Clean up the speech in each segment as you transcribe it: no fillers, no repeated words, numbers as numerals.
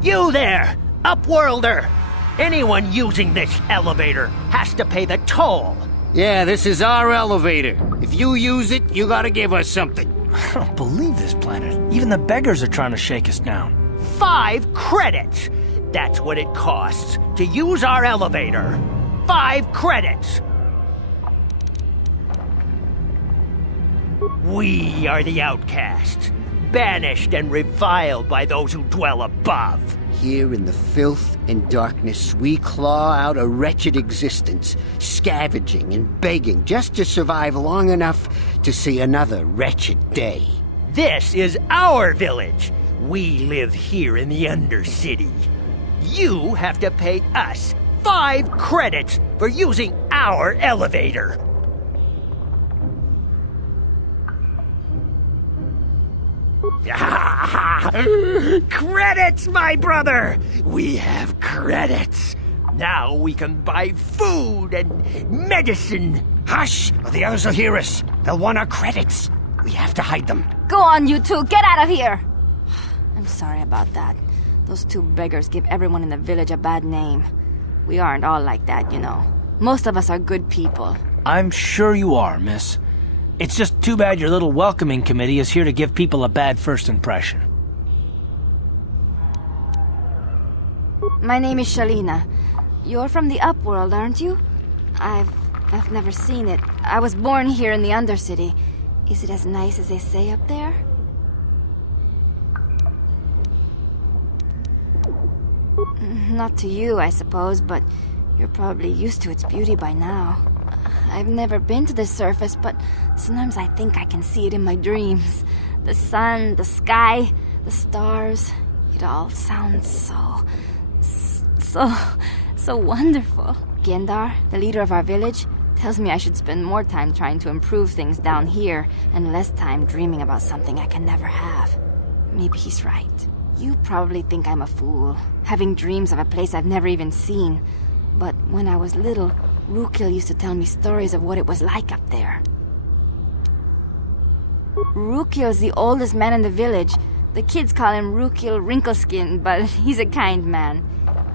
You there, Upworlder! Anyone using this elevator has to pay the toll. Yeah, this is our elevator. If you use it, you gotta give us something. I don't believe this planet. Even the beggars are trying to shake us down. 5 credits! That's what it costs to use our elevator. 5 credits! We are the outcasts, banished and reviled by those who dwell above. Here in the filth and darkness, we claw out a wretched existence, scavenging and begging just to survive long enough to see another wretched day. This is our village. We live here in the Undercity. You have to pay us 5 credits for using our elevator. Credits, my brother! We have credits. Now we can buy food and medicine. Hush, or the others will hear us. They'll want our credits. We have to hide them. Go on, you two, get out of here! I'm sorry about that. Those 2 beggars give everyone in the village a bad name. We aren't all like that, you know. Most of us are good people. I'm sure you are, miss. It's just too bad your little welcoming committee is here to give people a bad first impression. My name is Shalina. You're from the Upworld, aren't you? I've never seen it. I was born here in the Undercity. Is it as nice as they say up there? Not to you, I suppose, but you're probably used to its beauty by now. I've never been to the surface, but sometimes I think I can see it in my dreams. The sun, the sky, the stars. It all sounds so wonderful. Gendar, the leader of our village, tells me I should spend more time trying to improve things down here and less time dreaming about something I can never have. Maybe he's right. You probably think I'm a fool, having dreams of a place I've never even seen. But when I was little, Rakghoul used to tell me stories of what it was like up there. Rakghoul's the oldest man in the village. The kids call him Rakghoul Wrinkleskin, but he's a kind man.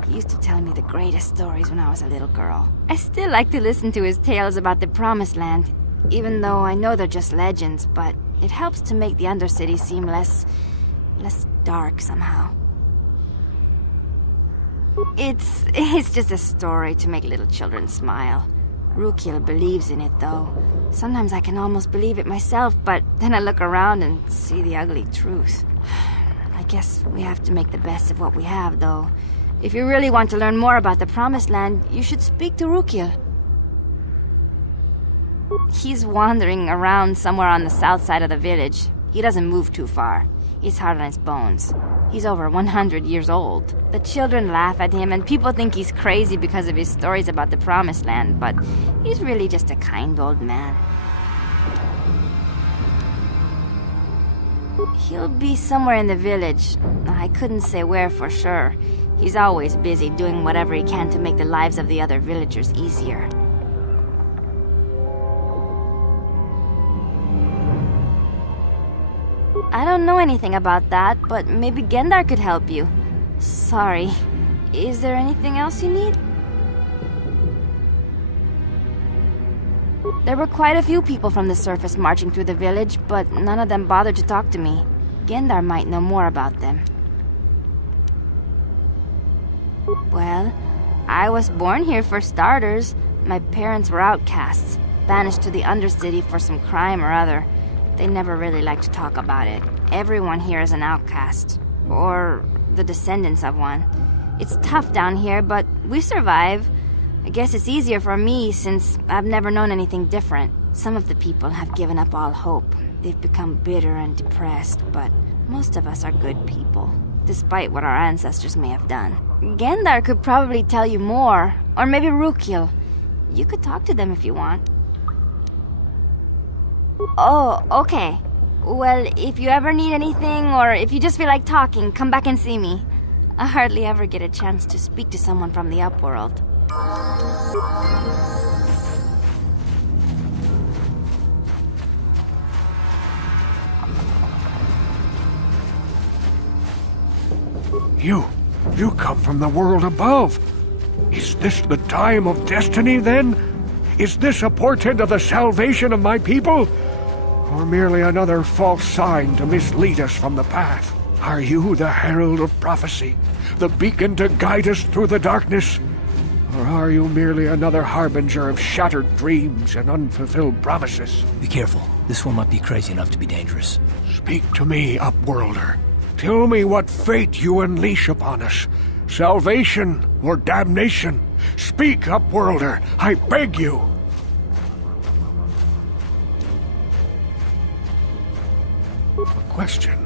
He used to tell me the greatest stories when I was a little girl. I still like to listen to his tales about the Promised Land, even though I know they're just legends, but it helps to make the Undercity seem less dark somehow. It's just a story to make little children smile. Rakghoul believes in it, though. Sometimes I can almost believe it myself, but then I look around and see the ugly truth. I guess we have to make the best of what we have, though. If you really want to learn more about the Promised Land, you should speak to Rakghoul. He's wandering around somewhere on the south side of the village. He doesn't move too far. He's hard on his bones. He's over 100 years old. The children laugh at him, and people think he's crazy because of his stories about the Promised Land, but he's really just a kind old man. He'll be somewhere in the village. I couldn't say where for sure. He's always busy doing whatever he can to make the lives of the other villagers easier. I don't know anything about that, but maybe Gendar could help you. Sorry. Is there anything else you need? There were quite a few people from the surface marching through the village, but none of them bothered to talk to me. Gendar might know more about them. Well, I was born here for starters. My parents were outcasts, banished to the Undercity for some crime or other. They never really liked to talk about it. Everyone here is an outcast, or the descendants of one. It's tough down here, but we survive. I guess it's easier for me since I've never known anything different. Some of the people have given up all hope. They've become bitter and depressed, but most of us are good people, despite what our ancestors may have done. Gendar could probably tell you more, or maybe Rakghoul. You could talk to them if you want. Oh, okay. Well, if you ever need anything, or if you just feel like talking, come back and see me. I hardly ever get a chance to speak to someone from the Upworld. You, You come from the world above. Is this the time of destiny, then? Is this a portent of the salvation of my people? Or merely another false sign to mislead us from the path? Are you the herald of prophecy, the beacon to guide us through the darkness? Or are you merely another harbinger of shattered dreams and unfulfilled promises? Be careful. This one might be crazy enough to be dangerous. Speak to me, Upworlder. Tell me what fate you unleash upon us. Salvation or damnation? Speak, Upworlder, I beg you! A question.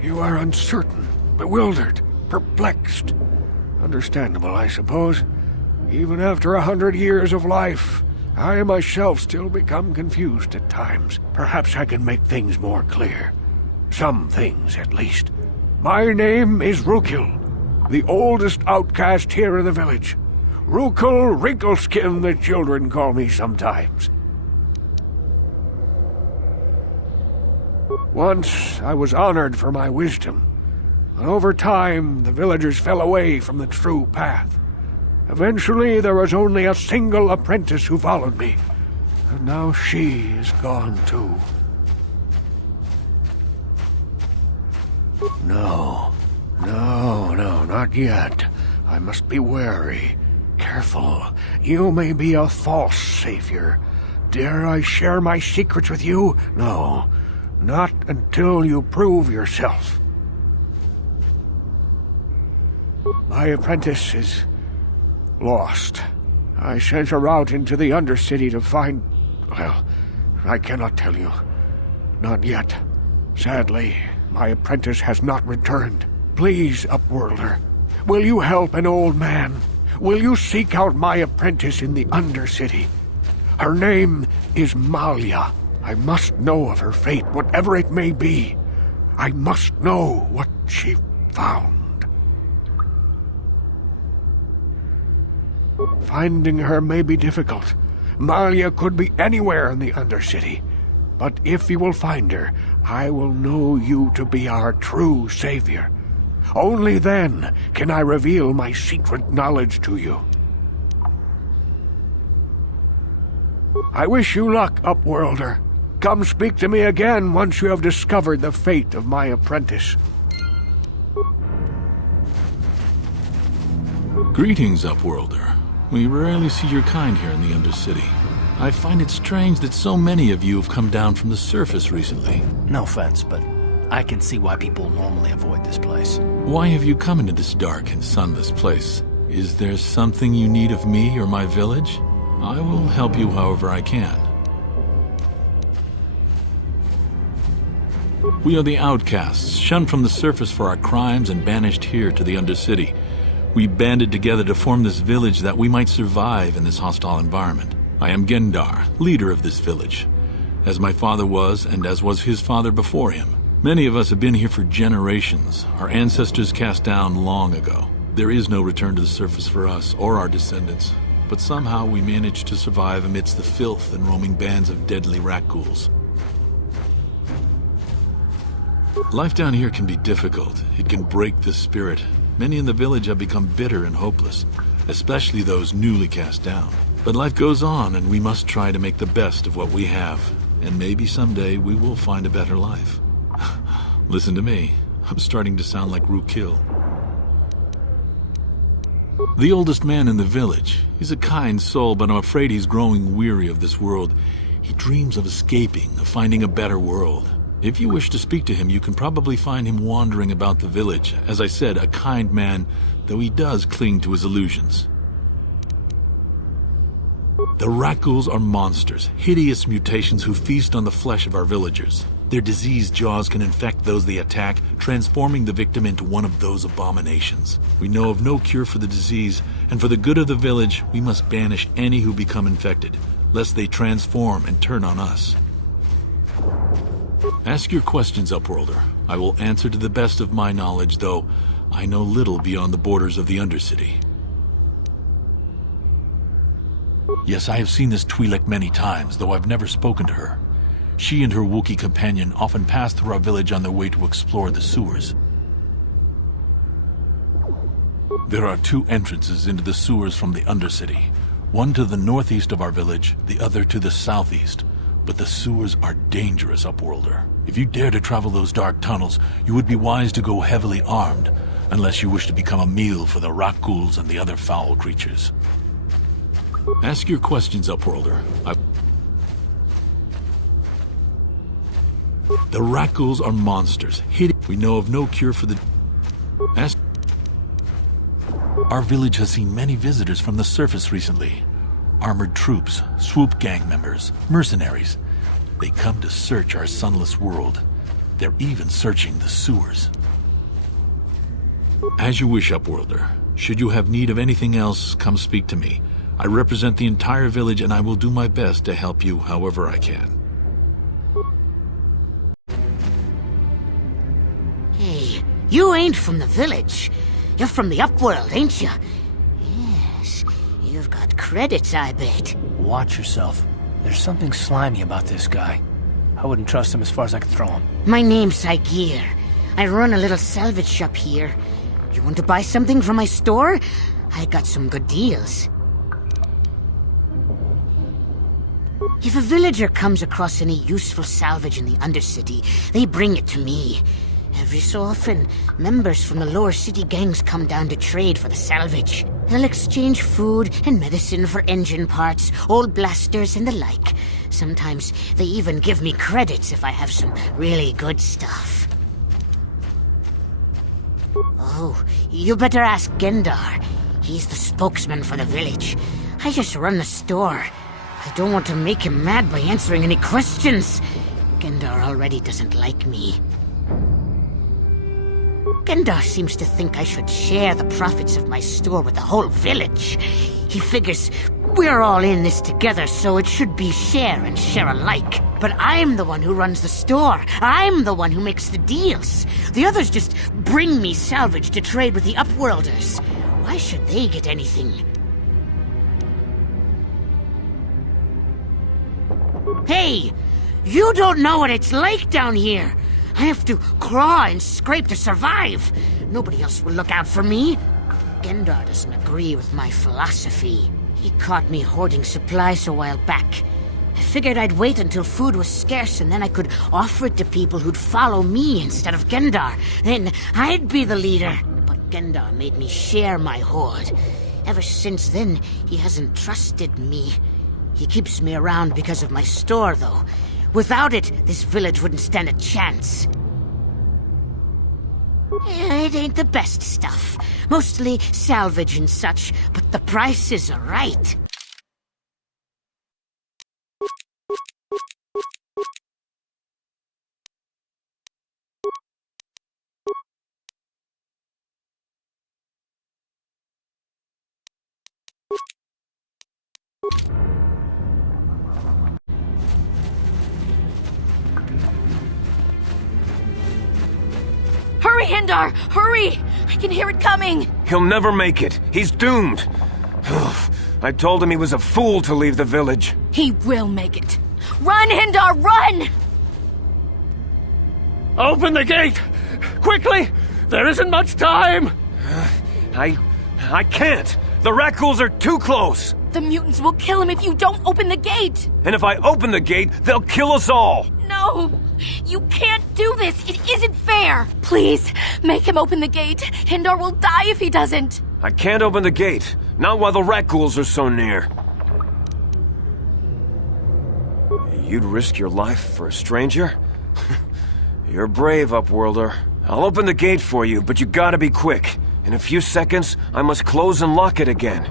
You are uncertain, bewildered, perplexed. Understandable, I suppose. Even after 100 years of life, I myself still become confused at times. Perhaps I can make things more clear. Some things, at least. My name is Rakghoul, the oldest outcast here in the village. Rakghoul Wrinkleskin, the children call me sometimes. Once I was honored for my wisdom, but over time the villagers fell away from the true path. Eventually there was only a single apprentice who followed me, and now she is gone too. No, not yet. I must be wary. Careful. You may be a false savior. Dare I share my secrets with you? No, not until you prove yourself. My apprentice is lost. I sent her out into the Undercity to find... Well, I cannot tell you. Not yet. Sadly, my apprentice has not returned. Please, Upworlder, will you help an old man? Will you seek out my apprentice in the Undercity? Her name is Malia. I must know of her fate, whatever it may be. I must know what she found. Finding her may be difficult. Malia could be anywhere in the Undercity. But if you will find her, I will know you to be our true savior. Only then can I reveal my secret knowledge to you. I wish you luck, Upworlder. Come speak to me again once you have discovered the fate of my apprentice. Greetings, Upworlder. We rarely see your kind here in the Undercity. I find it strange that so many of you have come down from the surface recently. No offense, but I can see why people normally avoid this place. Why have you come into this dark and sunless place? Is there something you need of me or my village? I will help you however I can. We are the outcasts, shunned from the surface for our crimes and banished here to the Undercity. We banded together to form this village that we might survive in this hostile environment. I am Gendar, leader of this village, as my father was and as was his father before him. Many of us have been here for generations, our ancestors cast down long ago. There is no return to the surface for us or our descendants, but somehow we managed to survive amidst the filth and roaming bands of deadly Rakghouls. Life down here can be difficult. It can break the spirit. Many in the village have become bitter and hopeless, especially those newly cast down. But life goes on, and we must try to make the best of what we have. And maybe someday we will find a better life. Listen to me. I'm starting to sound like Rakghoul. The oldest man in the village. He's a kind soul, but I'm afraid he's growing weary of this world. He dreams of escaping, of finding a better world. If you wish to speak to him, you can probably find him wandering about the village. As I said, a kind man, though he does cling to his illusions. The Rakghouls are monsters, hideous mutations who feast on the flesh of our villagers. Their diseased jaws can infect those they attack, transforming the victim into one of those abominations. We know of no cure for the disease, and for the good of the village, we must banish any who become infected, lest they transform and turn on us. Ask your questions, Upworlder. I will answer to the best of my knowledge, though I know little beyond the borders of the Undercity. Yes, I have seen this Twi'lek many times, though I've never spoken to her. She and her Wookiee companion often pass through our village on their way to explore the sewers. There are two entrances into the sewers from the Undercity. One to the northeast of our village, the other to the southeast. But the sewers are dangerous, Upworlder. If you dare to travel those dark tunnels, you would be wise to go heavily armed, unless you wish to become a meal for the Rakghouls and the other foul creatures. Ask your questions, Upworlder. The Rakghouls are monsters. We know of no cure for the... Our village has seen many visitors from the surface recently. Armored troops, swoop gang members, mercenaries. They come to search our sunless world. They're even searching the sewers. As you wish, Upworlder. Should you have need of anything else, come speak to me. I represent the entire village and I will do my best to help you however I can. Hey, you ain't from the village. You're from the Upworld, ain't you? Yes, you've got credits, I bet. Watch yourself. There's something slimy about this guy. I wouldn't trust him as far as I could throw him. My name's Saigir. I run a little salvage shop here. You want to buy something from my store? I got some good deals. If a villager comes across any useful salvage in the Undercity, they bring it to me. Every so often, members from the lower city gangs come down to trade for the salvage. They'll exchange food and medicine for engine parts, old blasters, and the like. Sometimes they even give me credits if I have some really good stuff. Oh, you better ask Gendar. He's the spokesman for the village. I just run the store. I don't want to make him mad by answering any questions. Gendar already doesn't like me. Gendar seems to think I should share the profits of my store with the whole village. He figures we're all in this together, so it should be share and share alike. But I'm the one who runs the store. I'm the one who makes the deals. The others just bring me salvage to trade with the Upworlders. Why should they get anything? Hey! You don't know what it's like down here! I have to claw and scrape to survive! Nobody else will look out for me! Gendar doesn't agree with my philosophy. He caught me hoarding supplies a while back. I figured I'd wait until food was scarce and then I could offer it to people who'd follow me instead of Gendar. Then I'd be the leader. But Gendar made me share my hoard. Ever since then, he hasn't trusted me. He keeps me around because of my store, though. Without it, this village wouldn't stand a chance. It ain't the best stuff. Mostly salvage and such, but the prices are right. Hurry, Hindar! Hurry! I can hear it coming! He'll never make it. He's doomed. I told him he was a fool to leave the village. He will make it. Run, Hindar, run! Open the gate! Quickly! There isn't much time! I can't! The Rakghouls are too close! The mutants will kill him if you don't open the gate! And if I open the gate, they'll kill us all! No! You can't do this! It isn't fair! Please, make him open the gate. Hindar will die if he doesn't! I can't open the gate. Not while the Rakghouls are so near. You'd risk your life for a stranger? You're brave, Upworlder. I'll open the gate for you, but you gotta be quick. In a few seconds, I must close and lock it again.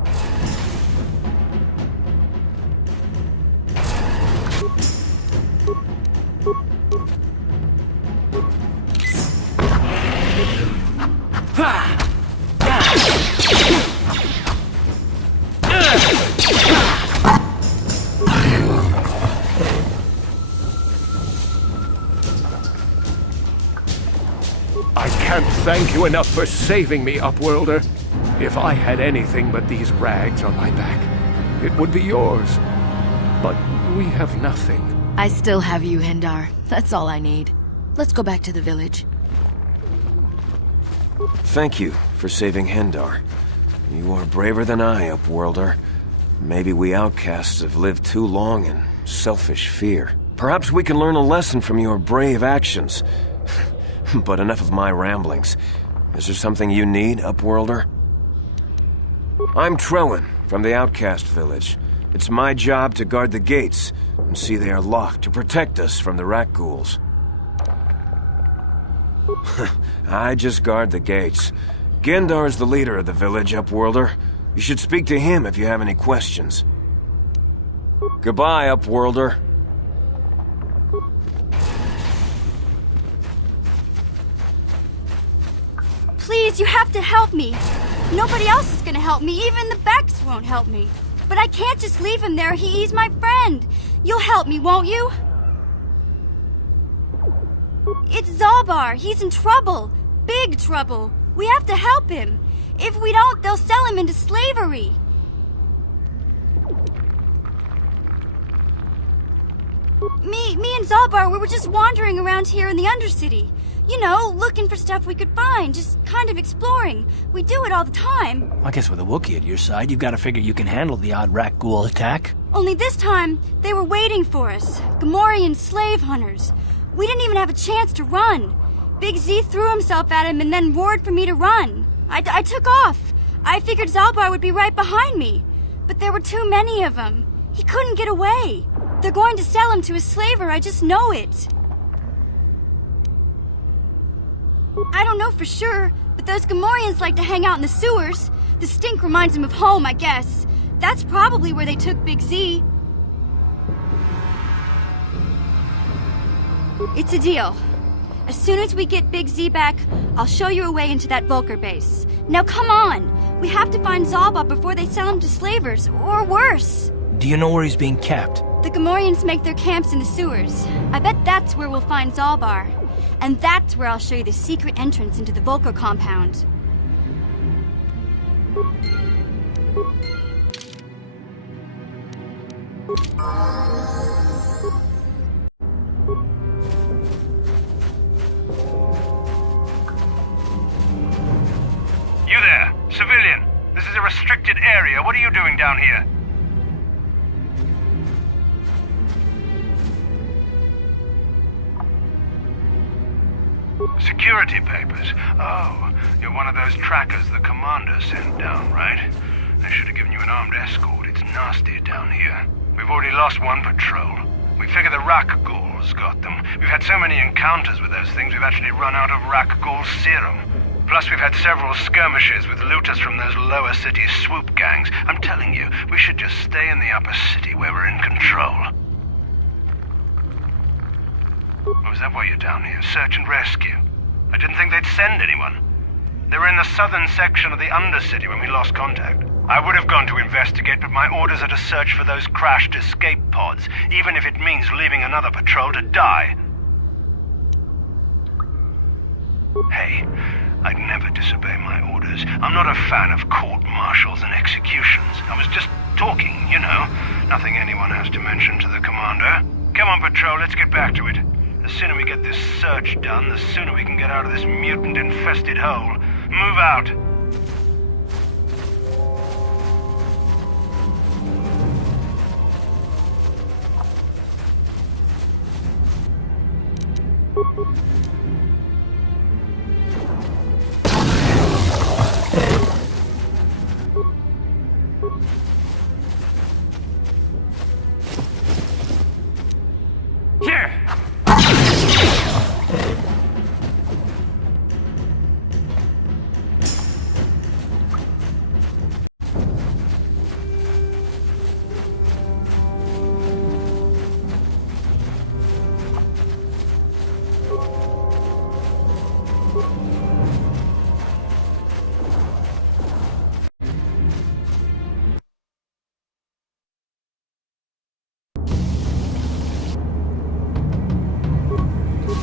I can't thank you enough for saving me, Upworlder. If I had anything but these rags on my back, it would be yours. But we have nothing. I still have you, Hindar. That's all I need. Let's go back to the village. Thank you for saving Hindar. You are braver than I, Upworlder. Maybe we outcasts have lived too long in selfish fear. Perhaps we can learn a lesson from your brave actions. But enough of my ramblings. Is there something you need, Upworlder? I'm Trellin, from the Outcast Village. It's my job to guard the gates, and see they are locked to protect us from the Rakghouls. I just guard the gates. Gendar is the leader of the village, Upworlder. You should speak to him if you have any questions. Goodbye, Upworlder. Please, you have to help me. Nobody else is gonna help me. Even the Becks won't help me. But I can't just leave him there. He's my friend. You'll help me, won't you? It's Zaalbaar. He's in trouble. Big trouble. We have to help him. If we don't, they'll sell him into slavery. Me and Zaalbaar, we were just wandering around here in the Undercity. You know, looking for stuff we could find, just kind of exploring. We do it all the time. I guess with a Wookiee at your side, you've got to figure you can handle the odd Rakghoul attack. Only this time, they were waiting for us. Gamorrean slave hunters. We didn't even have a chance to run. Big Z threw himself at him and then roared for me to run. I took off. I figured Zaalbaar would be right behind me. But there were too many of them. He couldn't get away. They're going to sell him to a slaver, I just know it. I don't know for sure, but those Gamorreans like to hang out in the sewers. The stink reminds them of home, I guess. That's probably where they took Big Z. It's a deal. As soon as we get Big Z back, I'll show you a way into that Vulcar base. Now come on! We have to find Zaalbaar before they sell him to slavers, or worse. Do you know where he's being kept? The Gamorreans make their camps in the sewers. I bet that's where we'll find Zaalbaar. And that's where I'll show you the secret entrance into the Vulcar compound. You there, civilian. This is a restricted area. What are you doing down here? Security papers. Oh, you're one of those trackers the commander sent down, right? They should have given you an armed escort. It's nasty down here. We've already lost one patrol. We figure the Rakghouls got them. We've had so many encounters with those things, we've actually run out of Rakghoul serum. Plus, we've had several skirmishes with looters from those lower city swoop gangs. I'm telling you, we should just stay in the upper city where we're in control. Or is that why you're down here? Search and rescue? I didn't think they'd send anyone. They were in the southern section of the Undercity when we lost contact. I would have gone to investigate, but my orders are to search for those crashed escape pods, even if it means leaving another patrol to die. Hey, I'd never disobey my orders. I'm not a fan of court-martials and executions. I was just talking, you know. Nothing anyone has to mention to the commander. Come on, patrol, let's get back to it. The sooner we get this search done, the sooner we can get out of this mutant-infested hole. Move out. Here!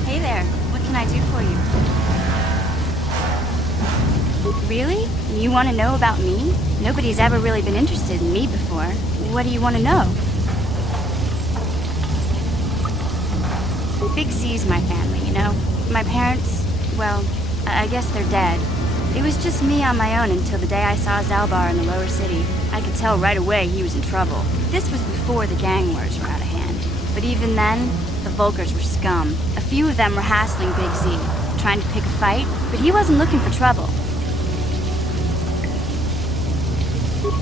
Hey there, what can I do for you? Really? You want to know about me? Nobody's ever really been interested in me before. What do you want to know? Big Z's my family, you know? My parents, well, I guess they're dead. It was just me on my own until the day I saw Zaalbaar in the lower city. I could tell right away he was in trouble. This was before the gang wars were out of hand. But even then, the Vulkars were scum. A few of them were hassling Big Z, trying to pick a fight, but he wasn't looking for trouble.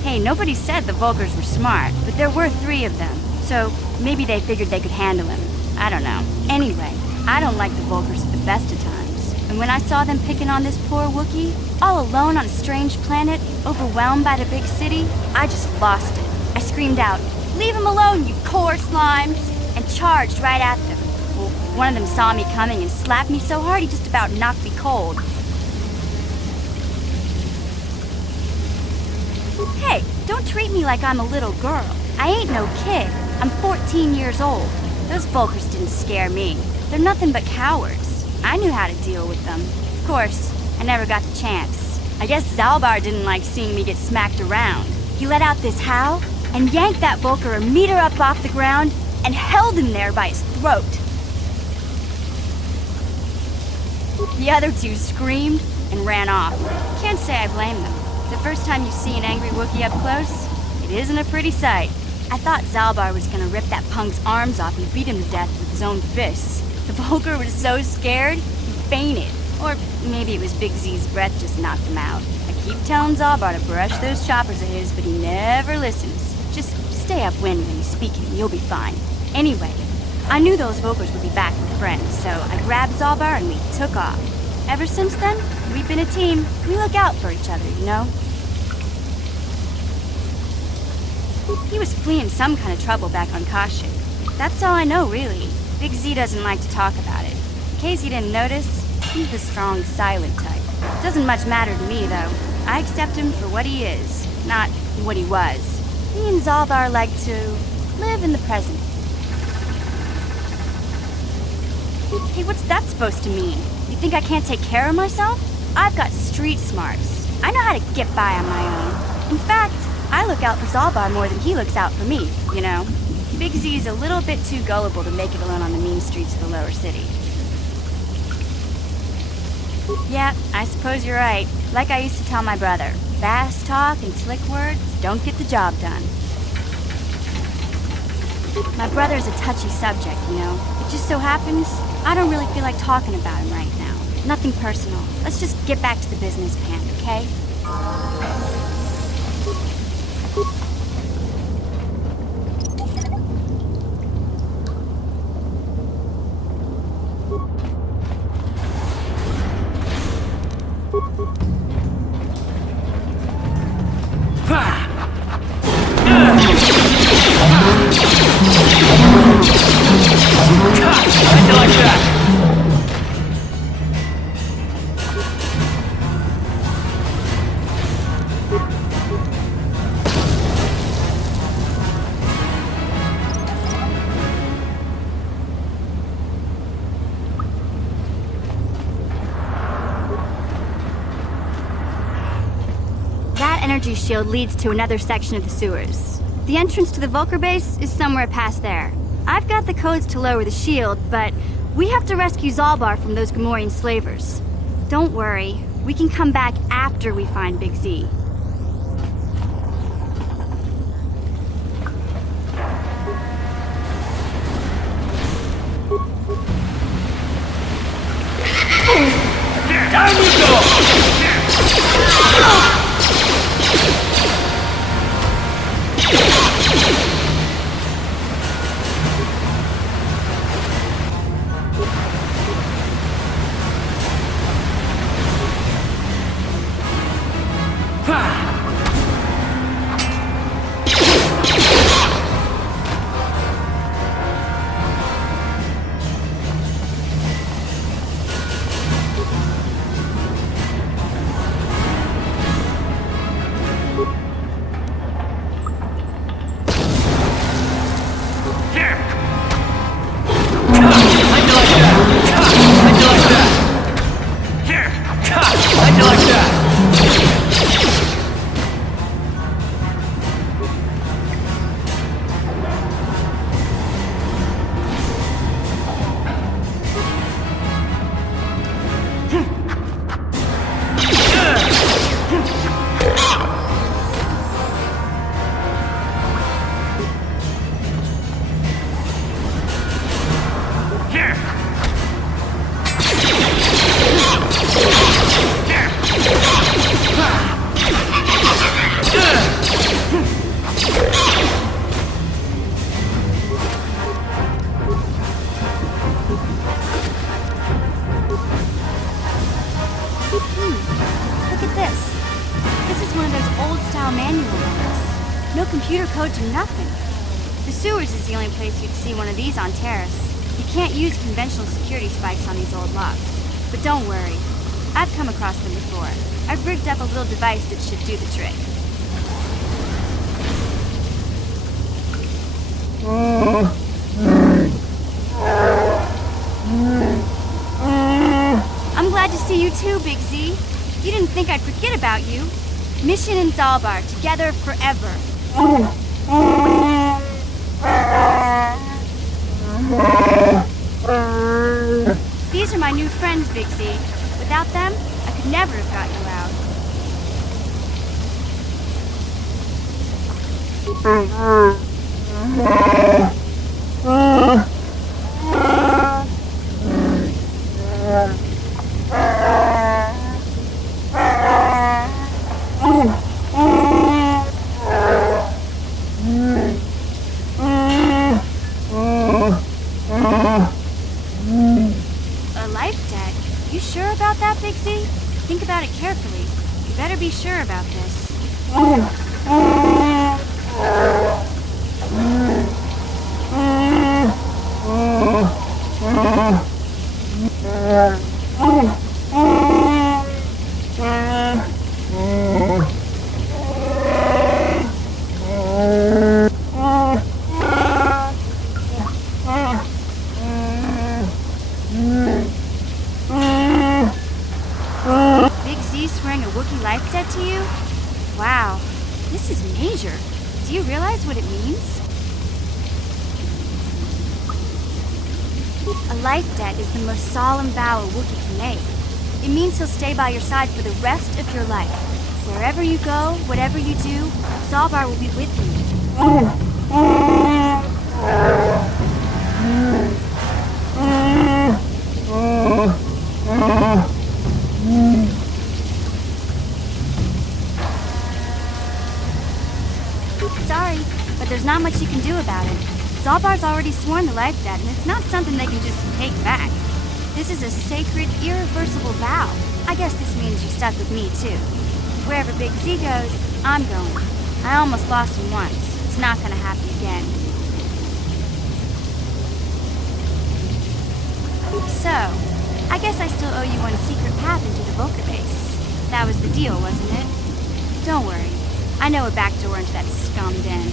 Hey, nobody said the Vulkars were smart, but there were 3 of them, so maybe they figured they could handle him. I don't know. Anyway, I don't like the Vulkars at the best of times. And when I saw them picking on this poor Wookiee, all alone on a strange planet, overwhelmed by the big city, I just lost it. I screamed out, "Leave him alone, you core slimes!" and charged right at them. Well, one of them saw me coming and slapped me so hard he just about knocked me cold. Hey, don't treat me like I'm a little girl. I ain't no kid. I'm 14 years old. Those Vulkars didn't scare me. They're nothing but cowards. I knew how to deal with them. Of course, I never got the chance. I guess Zaalbaar didn't like seeing me get smacked around. He let out this howl and yanked that Vulkar a meter up off the ground and held him there by his throat. The other 2 screamed and ran off. Can't say I blame them. The first time you see an angry Wookiee up close, it isn't a pretty sight. I thought Zaalbaar was gonna rip that punk's arms off and beat him to death with his own fists. The Vulkar was so scared, he fainted. Or maybe it was Big Z's breath just knocked him out. I keep telling Zaalbaar to brush those choppers of his, but he never listens. Just stay upwind when he's speaking and you'll be fine. Anyway, I knew those Vulkars would be back with friends, so I grabbed Zaalbaar and we took off. Ever since then, we've been a team. We look out for each other, you know? He was fleeing some kind of trouble back on Kashyyyk. That's all I know, really. Big Z doesn't like to talk about it. In case you didn't notice, he's the strong, silent type. Doesn't much matter to me, though. I accept him for what he is, not what he was. Me and Zaalbaar like to live in the present. Hey, what's that supposed to mean? You think I can't take care of myself? I've got street smarts. I know how to get by on my own. In fact, I look out for Zaalbaar more than he looks out for me, you know? Big Z's a little bit too gullible to make it alone on the mean streets of the lower city. Yeah, I suppose you're right. Like I used to tell my brother, fast talk and slick words don't get the job done. My brother's a touchy subject, you know? It just so happens, I don't really feel like talking about him right now. Nothing personal. Let's just get back to the business pan, okay? Energy shield leads to another section of the sewers. The entrance to the Vulkar base is somewhere past there. I've got the codes to lower the shield, but we have to rescue Zaalbaar from those Gamorrean slavers. Don't worry, we can come back after we find Big Z. Down you go! No computer code to nothing. The sewers is the only place you'd see one of these on Terrace. You can't use conventional security spikes on these old locks. But don't worry. I've come across them before. I've rigged up a little device that should do the trick. I'm glad to see you too, Big Z. You didn't think I'd forget about you. Mission in Zaalbaar, together forever. These are my new friends, Big Z. Without them, I could never have got you out. A life debt? You sure about that, Big Z? Think about it carefully. You better be sure about this. Big Z swearing a Wookiee life debt to you? Wow, this is major. Do you realize what it means? A life debt is the most solemn vow a Wookiee can make. It means he'll stay by your side for the rest of your life. Wherever you go, whatever you do, Zaalbaar will be with you. Sorry, but there's not much you can do about it. Zaalbaar's already sworn the life debt, and it's not something they can just take back. This is a sacred, irreversible vow. I guess this means you're stuck with me, too. Wherever Big Z goes, I'm going. I almost lost him once. It's not gonna happen again. So, I guess I still owe you one secret path into the Vulcan base. That was the deal, wasn't it? Don't worry. I know a back door into that scum den.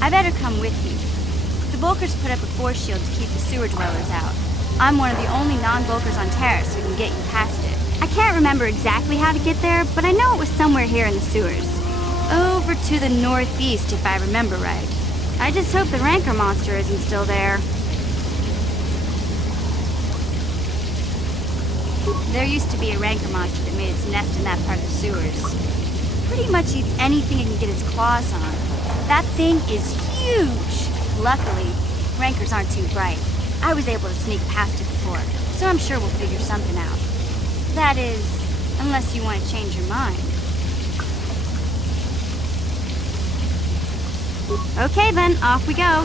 I better come with you. The Vulkars put up a force shield to keep the sewer dwellers out. I'm one of the only non-Vulkars on Terrace who can get you past it. I can't remember exactly how to get there, but I know it was somewhere here in the sewers. Over to the northeast, if I remember right. I just hope the Rancor monster isn't still there. There used to be a Rancor monster that made its nest in that part of the sewers. Pretty much eats anything it can get its claws on. That thing is huge! Luckily, Rancors aren't too bright. I was able to sneak past it before, so I'm sure we'll figure something out. That is, unless you want to change your mind. Okay then, off we go.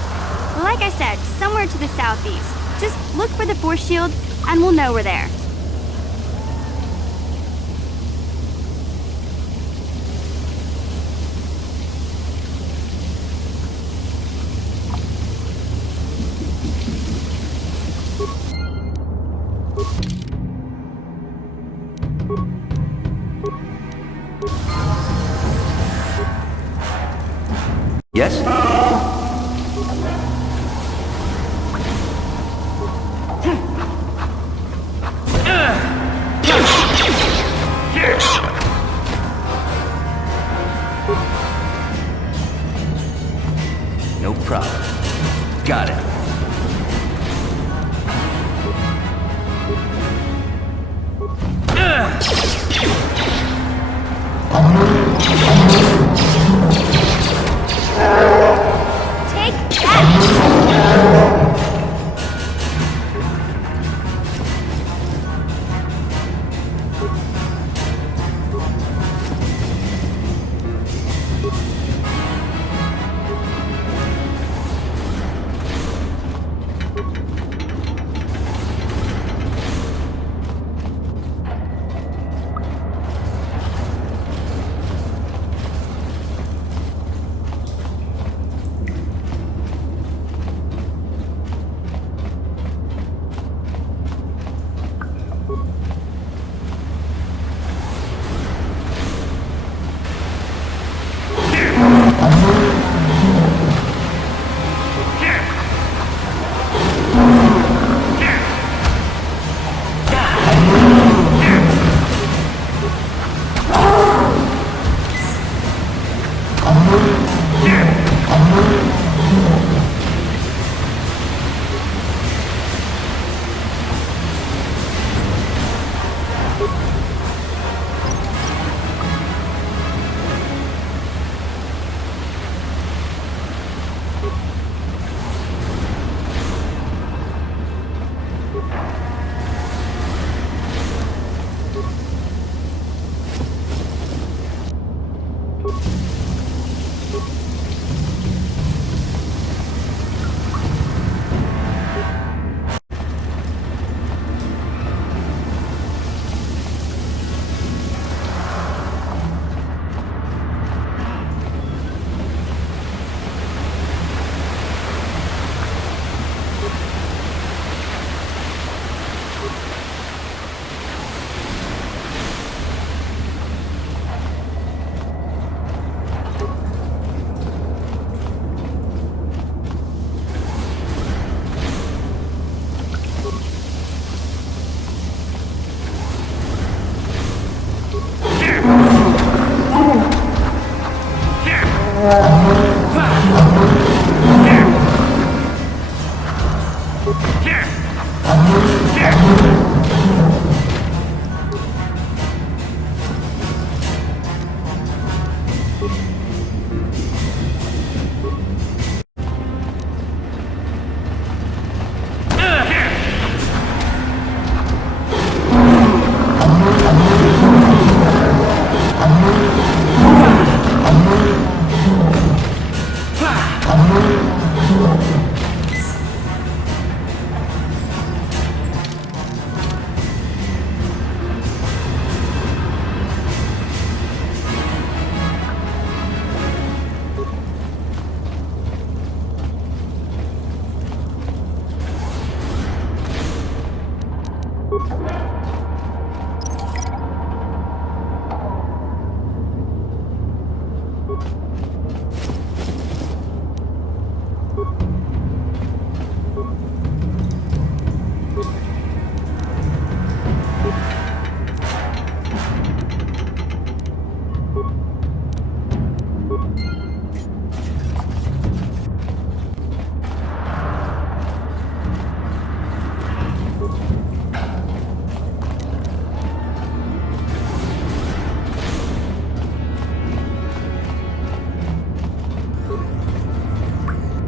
Like I said, somewhere to the southeast. Just look for the force shield, and we'll know we're there. Yes? No problem. Got it. Take that!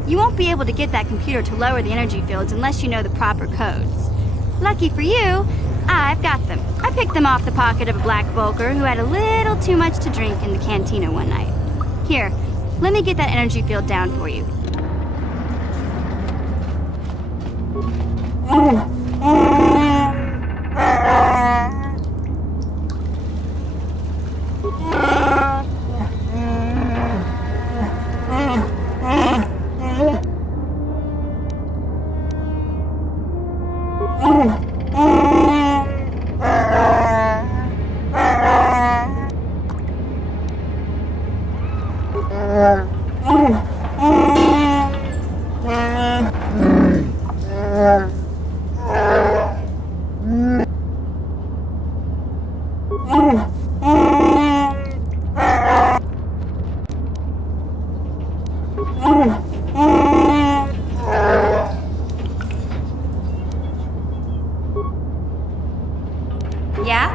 You won't be able to get that computer to lower the energy fields unless you know the proper codes. Lucky for you, I've got them. I picked them off the pocket of a black Volker who had a little too much to drink in the cantina one night. Here, let me get that energy field down for you. Yeah?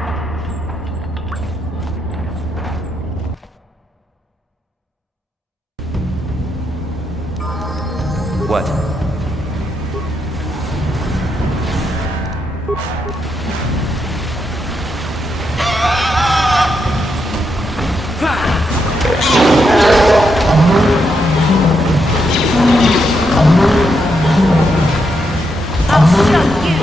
What? I'll show you.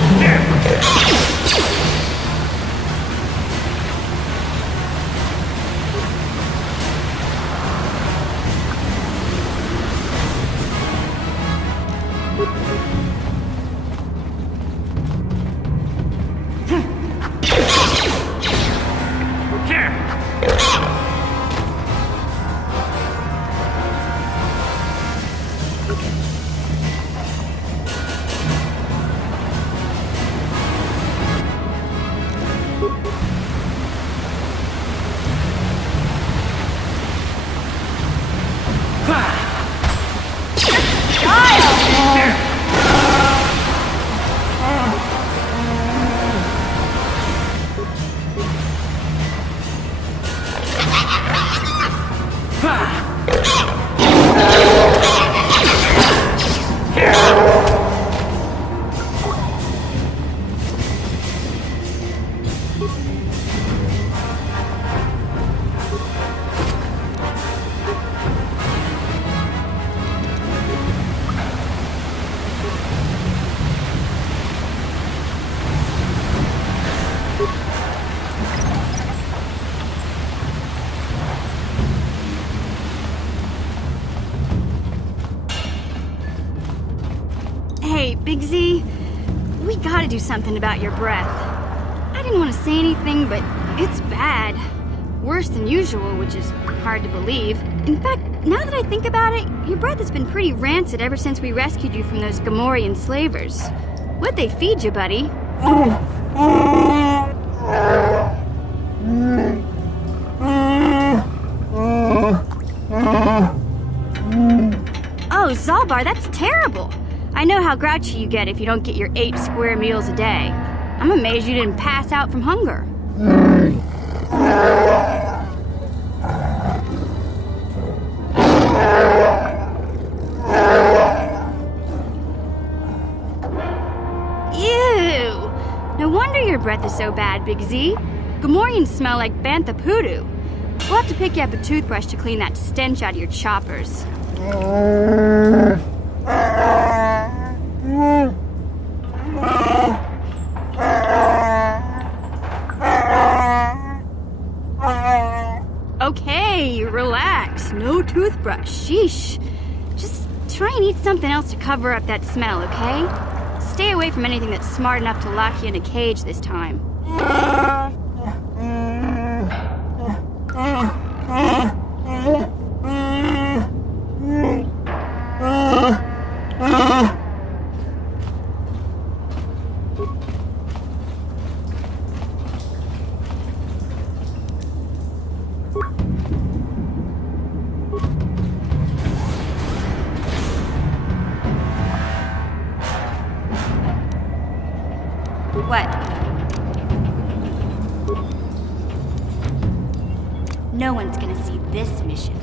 Hey, Big Z, we gotta do something about your breath. I didn't want to say anything, but it's bad. Worse than usual, which is hard to believe. In fact, now that I think about it, your breath has been pretty rancid ever since we rescued you from those Gamorrean slavers. What'd they feed you, buddy? Zaalbaar, that's terrible. I know how grouchy you get if you don't get your 8 square meals a day. I'm amazed you didn't pass out from hunger. Ew! No wonder your breath is so bad, Big Z. Gamorreans smell like bantha poodoo. We'll have to pick you up a toothbrush to clean that stench out of your choppers. Okay, relax. No toothbrush. Sheesh. Just try and eat something else to cover up that smell, okay? Stay away from anything that's smart enough to lock you in a cage this time. What? No one's gonna see this mission.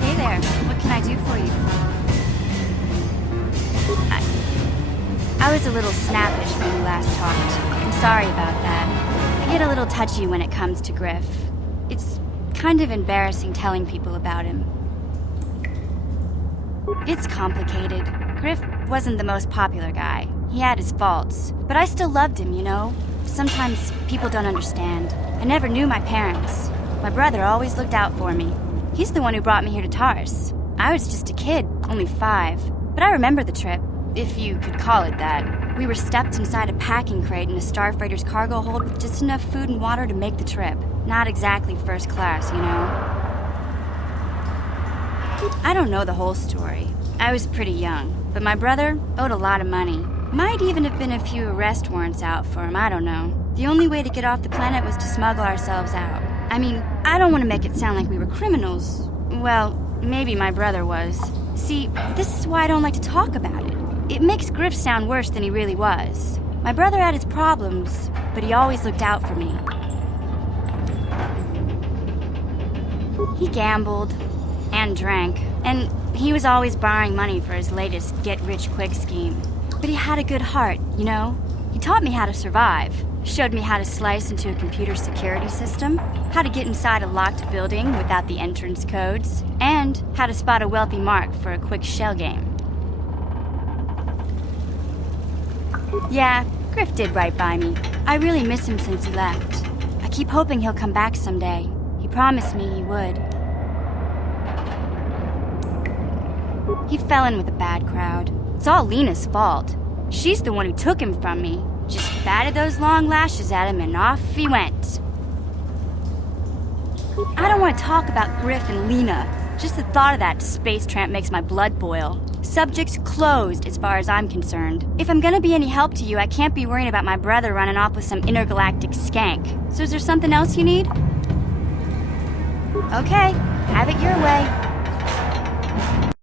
Hey there, what can I do for you? I was a little snappish when we last talked. I'm sorry about that. I get a little touchy when it comes to Griff. It's kind of embarrassing telling people about him. It's complicated. Griff wasn't the most popular guy. He had his faults. But I still loved him, you know? Sometimes people don't understand. I never knew my parents. My brother always looked out for me. He's the one who brought me here to Tars. I was just a kid, only 5. But I remember the trip, if you could call it that. We were stuffed inside a packing crate in a starfreighter's cargo hold with just enough food and water to make the trip. Not exactly first class, you know? I don't know the whole story. I was pretty young, but my brother owed a lot of money. Might even have been a few arrest warrants out for him, I don't know. The only way to get off the planet was to smuggle ourselves out. I mean, I don't want to make it sound like we were criminals. Well, maybe my brother was. See, this is why I don't like to talk about it. It makes Griff sound worse than he really was. My brother had his problems, but he always looked out for me. He gambled and drank, and he was always borrowing money for his latest get-rich-quick scheme. But he had a good heart, you know? He taught me how to survive, showed me how to slice into a computer security system, how to get inside a locked building without the entrance codes, and how to spot a wealthy mark for a quick shell game. Yeah, Griff did right by me. I really miss him since he left. I keep hoping he'll come back someday. He promised me he would. He fell in with a bad crowd. It's all Lena's fault. She's the one who took him from me. Just batted those long lashes at him and off he went. I don't want to talk about Griff and Lena. Just the thought of that space tramp makes my blood boil. Subject closed as far as I'm concerned. If I'm gonna be any help to you, I can't be worrying about my brother running off with some intergalactic skank. So is there something else you need? Okay, have it your way.